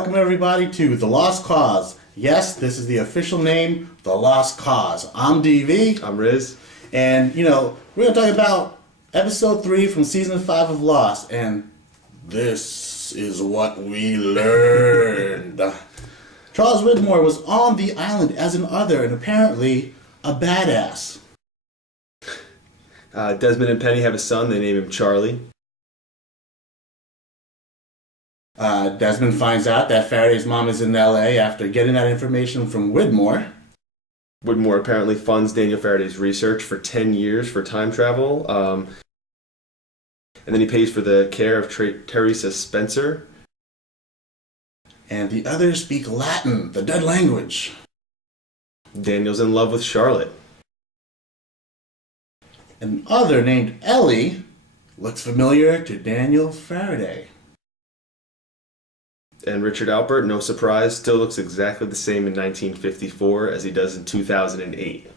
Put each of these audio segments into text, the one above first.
Welcome everybody to The Lost Cause. Yes, this is the official name, The Lost Cause. I'm DV. I'm Riz. And, we're going to talk about episode 3 from season 5 of Lost. And this is what we learned. Charles Widmore was on the island as an other and apparently a badass. Desmond and Penny have a son. They name him Charlie. Desmond finds out that Faraday's mom is in LA after getting that information from Widmore. Widmore apparently funds Daniel Faraday's research for 10 years for time travel. And then he pays for the care of Teresa Spencer. And the others speak Latin, the dead language. Daniel's in love with Charlotte. An other named Ellie looks familiar to Daniel Faraday. And Richard Alpert, no surprise, still looks exactly the same in 1954 as he does in 2008.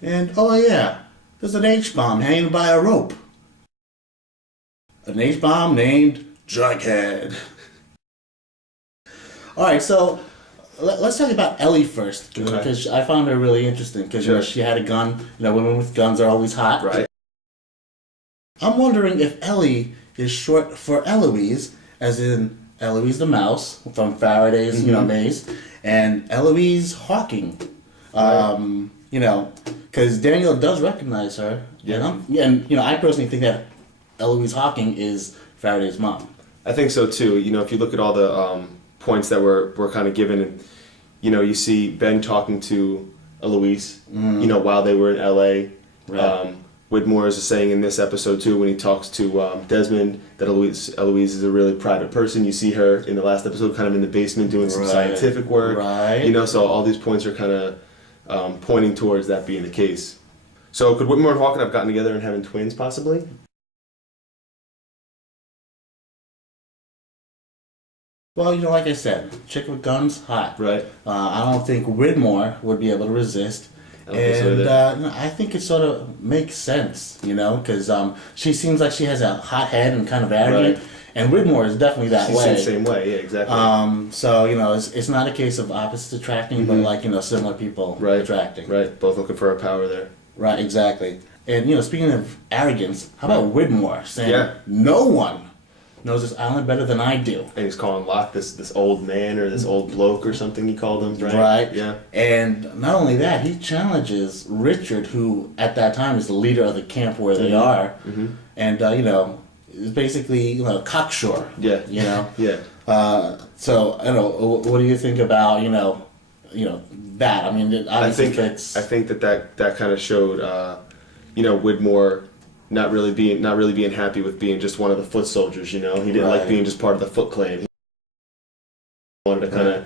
And, oh yeah, there's an H-bomb hanging by a rope. An H-bomb named Jughead. Alright, so let's talk about Ellie first, because I found her really interesting, because she had a gun. Women with guns are always hot. Right. I'm wondering if Ellie is short for Eloise, as in Eloise the mouse from Faraday's maze, and Eloise Hawking. Because Daniel does recognize her. Yeah. And I personally think that Eloise Hawking is Faraday's mom. I think so too. If you look at all the points that were kind of given, and you see Ben talking to Eloise, while they were in LA. Right. Widmore is saying in this episode too, when he talks to Desmond, that Eloise is a really private person. You see her in the last episode kind of in the basement doing some scientific work. Right. So all these points are kind of pointing towards that being the case. So could Widmore and Hawken have gotten together and having twins possibly? Well, like I said, chick with guns, hot. Right. I don't think Widmore would be able to resist. I think it sort of makes sense, because she seems like she has a hot head and kind of arrogant, and Widmore is definitely that way. She's the same way, yeah, exactly. So it's not a case of opposites attracting, but similar people attracting. Right, both looking for a power there. Right, exactly. And speaking of arrogance, how about Widmore saying no one knows this island better than I do? And he's calling Locke this old man or this old bloke or something he called him, right? Right. Yeah. And not only that, he challenges Richard, who at that time is the leader of the camp where they are, and is basically cocksure. Yeah. Yeah. So I don't know. What do you think about that? I mean, obviously I think that kind of showed Widmore not really being happy with being just one of the foot soldiers. He didn't like being just part of the Foot Clan. He wanted to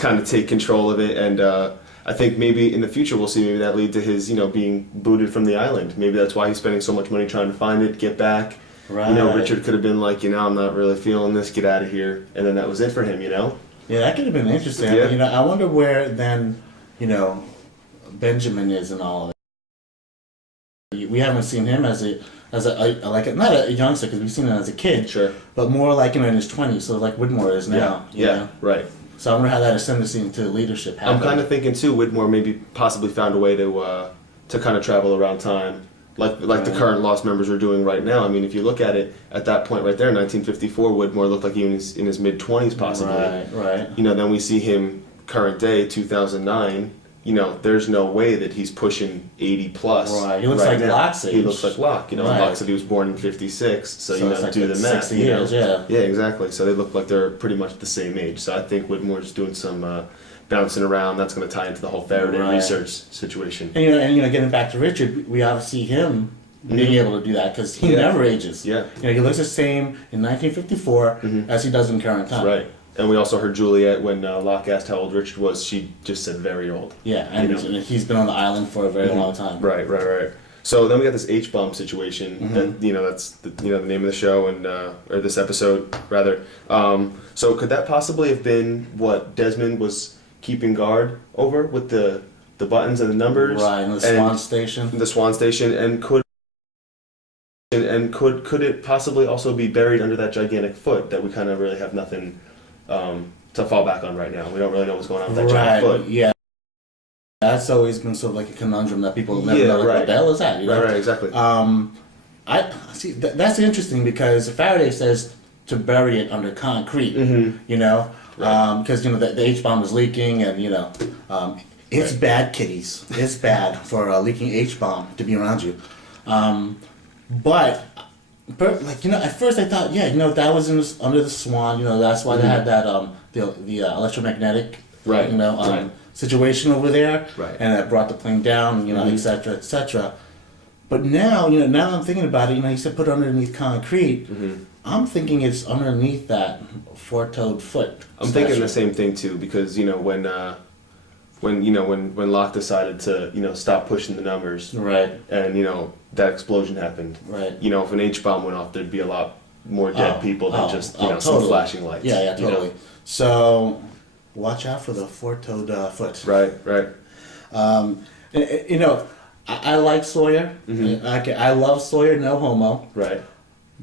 kind of take control of it, and I think maybe in the future we'll see maybe that lead to his being booted from the island. Maybe that's why he's spending so much money trying to find it, get back. Right. Richard could have been like, I'm not really feeling this, get out of here, and then that was it for him. Yeah, that could have been interesting. Yeah. I wonder where then Benjamin is and all of that. We haven't seen him as a not a youngster, because we've seen him as a kid. Sure. But more like in his 20s, so like Widmore is now. Yeah. Right. So I wonder how that ascendancy into leadership happened. I'm kind of thinking too, Widmore maybe possibly found a way to kind of travel around time, like the current Lost members are doing right now. I mean, if you look at it at that point right there, 1954, Widmore looked like he was in his mid-20s possibly. Right. Then we see him current day, 2009. There's no way that he's pushing 80 plus. Right, he looks like Locke's age. He looks like Locke. Locke said he was born in 56, so do the math. 60 years, yeah. Yeah, exactly. So they look like they're pretty much the same age. So I think Widmore's doing some bouncing around. That's going to tie into the whole Faraday research situation. And getting back to Richard, we obviously see him being able to do that, because he never ages. Yeah. He looks the same in 1954 as he does in current time. Right. And we also heard Juliet, when Locke asked how old Richard was, she just said very old. Yeah, and he's been on the island for a very long time. Right. So then we got this H-bomb situation that that's the name of the show and or this episode rather. So could that possibly have been what Desmond was keeping guard over with the buttons and the numbers? Right, and the Swan Station. The Swan Station, and could And could it possibly also be buried under that gigantic foot that we kind of really have nothing to fall back on right now? We don't really know what's going on with that giant foot. Yeah. That's always been sort of like a conundrum that people never know, like, what the hell is that? You know? Right, exactly. I see. That's interesting because Faraday says to bury it under concrete. You know, because you know the H-bomb is leaking, and you know, it's bad, kiddies. It's bad for a leaking H-bomb to be around you. But like, you know, at first I thought, yeah, you know, that was under the Swan. You know, that's why they had that the electromagnetic you know situation over there, and that brought the plane down. You know, et cetera, et cetera. But now, you know, now I'm thinking about it. You know, you said put it underneath concrete. I'm thinking it's underneath that four-toed foot. I'm thinking the same thing too, because you know when Locke decided to stop pushing the numbers, and you know that explosion happened, you know, if an H bomb went off, there'd be a lot more dead people than just totally. some flashing lights. Yeah, totally. You know? So watch out for the four-toed foot. Right. You know, I like Sawyer. I love Sawyer, no homo. Right.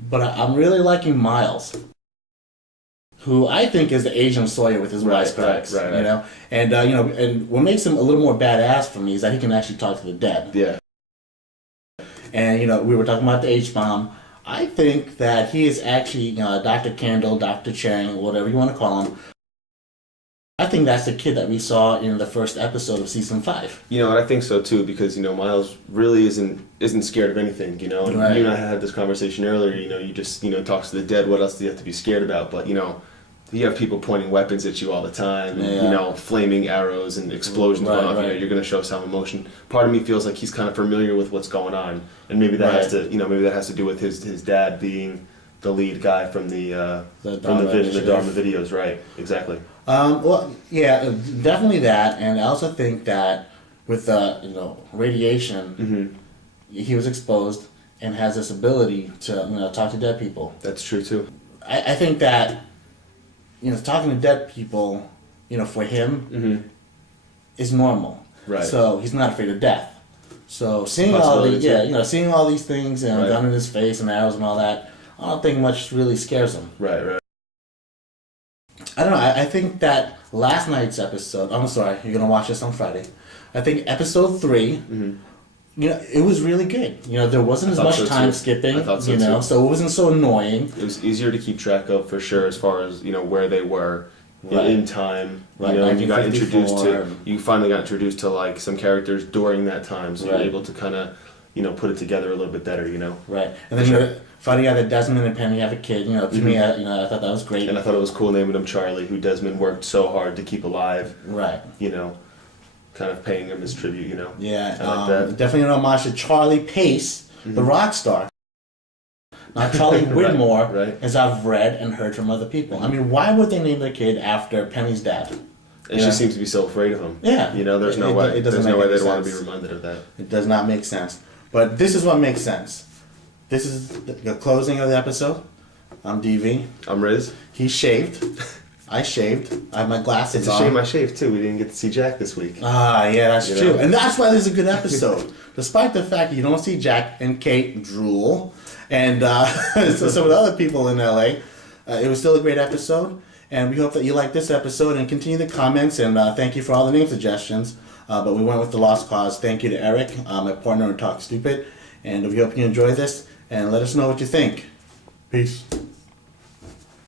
But I'm really liking Miles, who I think is the Asian Sawyer with his wisecracks. Right. You know, and you know, and what makes him a little more badass for me is that he can actually talk to the dead. Yeah. And you know, we were talking about the H-bomb. I think that he is actually Dr. Candle, Dr. Chang, whatever you want to call him. I think that's the kid that we saw in the first episode of season 5. You know, and I think so too, because you know Miles really isn't scared of anything. You know, and you and I had this conversation earlier. You know, you just talks to the dead. What else do you have to be scared about? But you know, you have people pointing weapons at you all the time, and you know, flaming arrows and explosions going off. You know, you're going to show some emotion. Part of me feels like he's kind of familiar with what's going on, and maybe that has to do with his dad being the lead guy from the Dharma videos. Right. Exactly. Well, yeah, definitely that, and I also think that with radiation, he was exposed and has this ability to talk to dead people. That's true too. I think that talking to dead people, for him, is normal. Right. So he's not afraid of death. So seeing all these things and gun in his face and arrows and all that, I don't think much really scares him. Right. I don't know. I think that last night's episode. I'm sorry, you're gonna watch this on Friday. I think episode 3. It was really good. There wasn't as much time skipping. I thought so too. So it wasn't so annoying. It was easier to keep track of for sure, as far as where they were in time. You finally got introduced to like some characters during that time, so you're able to kind of put it together a little bit better. Right, and then finding out that Desmond and Penny have a kid. To me, I thought that was great. And I thought it was cool naming him Charlie, who Desmond worked so hard to keep alive. Right. Kind of paying him his tribute. Yeah. I like that. Definitely an homage to Charlie Pace, the rock star. Not Charlie Widmore, as I've read and heard from other people. I mean, why would they name their kid after Penny's dad? And she seems to be so afraid of him. Yeah. There's no way. There's no way they'd want to be reminded of that. It does not make sense. But this is what makes sense. This is the closing of the episode. I'm DV. I'm Riz. He shaved. I shaved. I have my glasses on. It's a shame I shaved too. We didn't get to see Jack this week. Yeah, that's true. And that's why this is a good episode. Despite the fact that you don't see Jack and Kate drool and so some of the other people in LA, it was still a great episode. And we hope that you like this episode and continue the comments. And thank you for all the name suggestions. But we went with The Lost Cause. Thank you to Eric, my partner in Talk Stupid. And we hope you enjoy this. And let us know what you think. Peace.